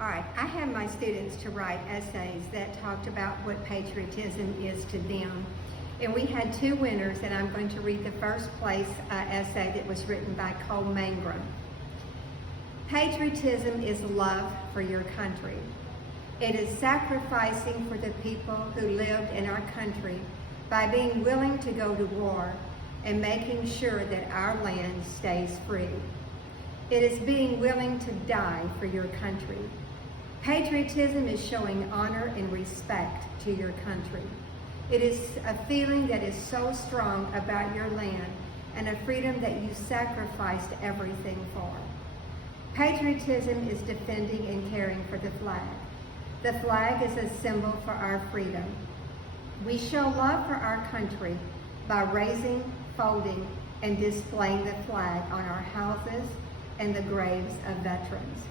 All right, I had my students to write essays that talked about what patriotism is to them. And we had two winners, and I'm going to read the first place essay that was written by Cole Mangrum. Patriotism is love for your country. It is sacrificing for the people who lived in our country by being willing to go to war and making sure that our land stays free. It is being willing to die for your country. Patriotism is showing honor and respect to your country. It is a feeling that is so strong about your land and a freedom that you sacrificed everything for. Patriotism is defending and caring for the flag. The flag is a symbol for our freedom. We show love for our country by raising, folding, and displaying the flag on our houses and the graves of veterans.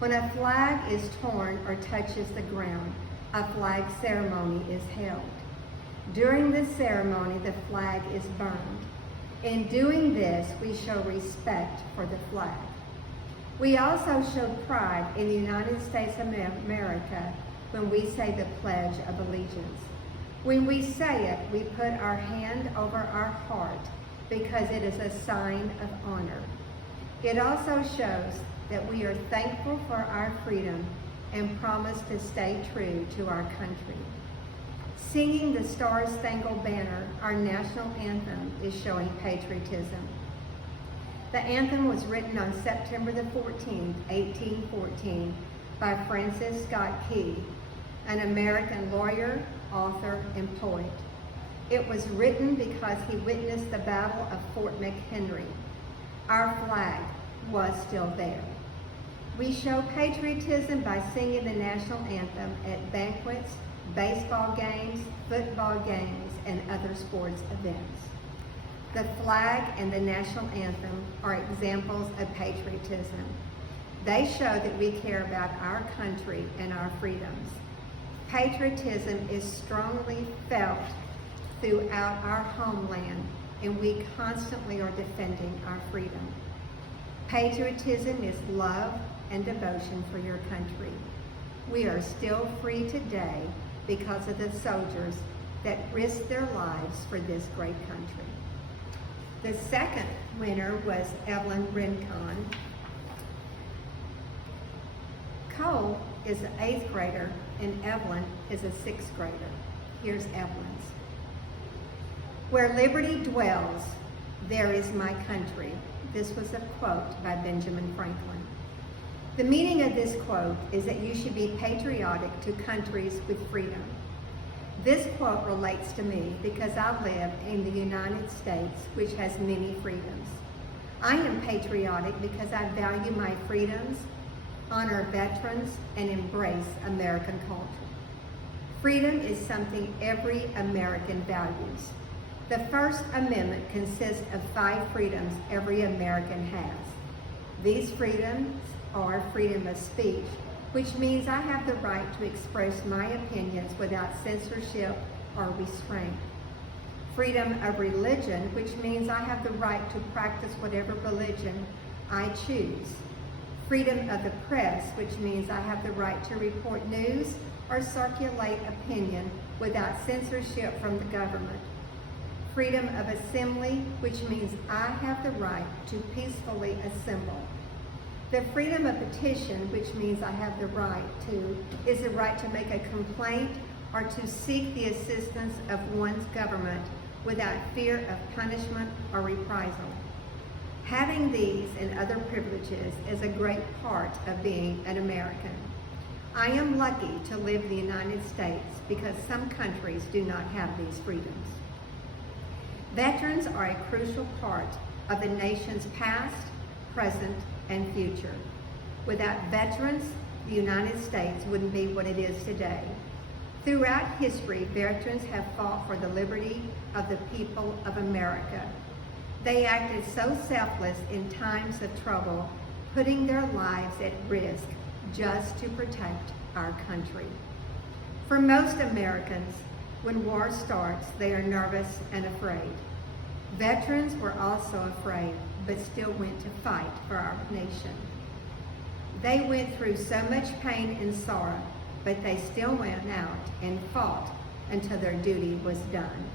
When a flag is torn or touches the ground, a flag ceremony is held. During this ceremony, the flag is burned. In doing this, we show respect for the flag. We also show pride in the United States of America when we say the Pledge of Allegiance. When we say it, we put our hand over our heart because it is a sign of honor. It also shows that we are thankful for our freedom and promise to stay true to our country. Singing the Star-Spangled Banner, our national anthem, is showing patriotism. The anthem was written on September the 14th, 1814, by Francis Scott Key, an American lawyer, author, and poet. It was written because he witnessed the Battle of Fort McHenry. Our flag was still there. We show patriotism by singing the national anthem at banquets, baseball games, football games, and other sports events. The flag and the national anthem are examples of patriotism. They show that we care about our country and our freedoms. Patriotism is strongly felt throughout our homeland, and we constantly are defending our freedom. Patriotism is love and devotion for your country. We are still free today because of the soldiers that risked their lives for this great country. The second winner was Evelyn Rincon. Cole is an 8th grader and Evelyn is a 6th grader. Here's Evelyn's. Where liberty dwells, there is my country. This was a quote by Benjamin Franklin. The meaning of this quote is that you should be patriotic to countries with freedom. This quote relates to me because I live in the United States, which has many freedoms. I am patriotic because I value my freedoms, honor veterans, and embrace American culture. Freedom is something every American values. The First Amendment consists of 5 freedoms every American has. These freedoms are freedom of speech, which means I have the right to express my opinions without censorship or restraint. Freedom of religion, which means I have the right to practice whatever religion I choose. Freedom of the press, which means I have the right to report news or circulate opinion without censorship from the government. Freedom of assembly, which means I have the right to peacefully assemble. The freedom of petition, which means I have the right to make a complaint or to seek the assistance of one's government without fear of punishment or reprisal. Having these and other privileges is a great part of being an American. I am lucky to live in the United States because some countries do not have these freedoms. Veterans are a crucial part of the nation's past, present, and future. Without veterans, the United States wouldn't be what it is today. Throughout history, veterans have fought for the liberty of the people of America. They acted so selfless in times of trouble, putting their lives at risk just to protect our country. For most Americans, when war starts, they are nervous and afraid. Veterans were also afraid, but still went to fight for our nation. They went through so much pain and sorrow, but they still went out and fought until their duty was done.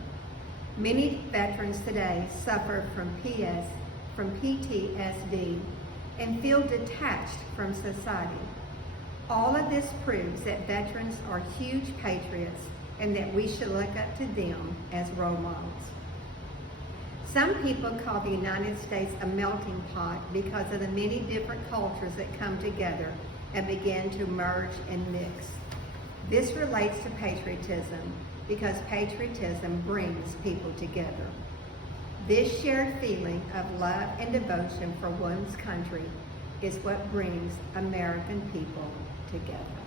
Many veterans today suffer from PTSD and feel detached from society. All of this proves that veterans are huge patriots and that we should look up to them as role models. Some people call the United States a melting pot because of the many different cultures that come together and begin to merge and mix. This relates to patriotism because patriotism brings people together. This shared feeling of love and devotion for one's country is what brings American people together.